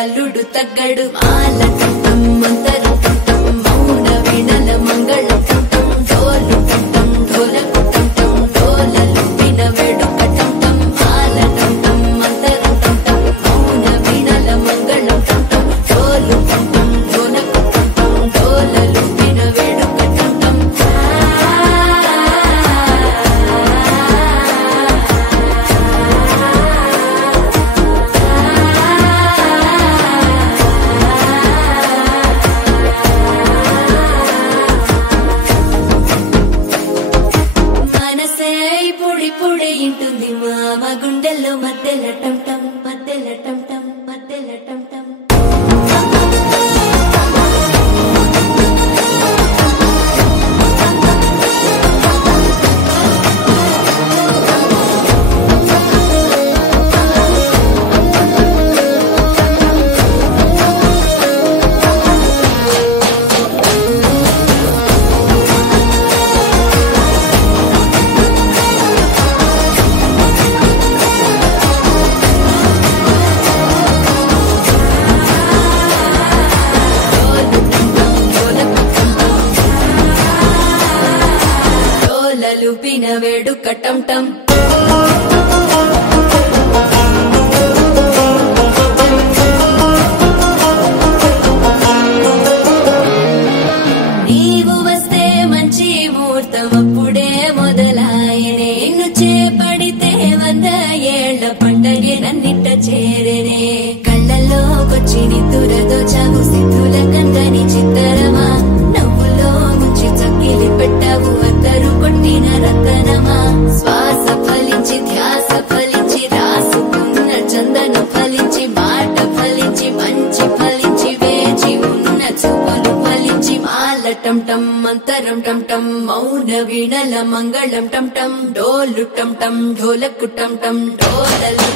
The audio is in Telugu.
అల్లుడు తగ్గడు మాల కంఠం మంతరం కంఠం మౌన వీణల మంగళం కంఠం డోలు కంఠం ఢోలకు కంఠం డోలలు విన వేడుక కంఠం మాల కంఠం మంతరం కంఠం మౌన వీణల మంగళం కంఠం డోలు కంఠం ఢోలకు కంఠం డోలలు విన వేడుక కంఠం పొడి ఇంటుంది మామ గుండెల్లో మధ్యల టంటం మధ్యల టంటం మధ్యల టంటం లూపిన వేడుక టంటం నీవు వస్తే మంచి ముహూర్తం అప్పుడే మొదలాయనే నిన్ను చేపడితే 100 ఏళ్ల పండగే నన్నిట్ట చేరేనే కళ్ళల్లోకొచ్చి నిద్దురదోచావు సిద్ధుల కందని చిత్తరమా నవ్వులో ముంచి చక్కిలి పెట్టావు అందరూ కొట్టిన రతనమా శ్వాస ఫలించి ధ్యాస ఫలించి రాసుకున్న చందనం ఫలించి మాట ఫలించి మంచి ఫలించి వేచి ఉన్న చూపులు ఫలించి మాల టంటం మంతరం టంటం మౌన వీణల మంగళం టంటం డోలు టంటం ఢోలకు టంటం డోలలు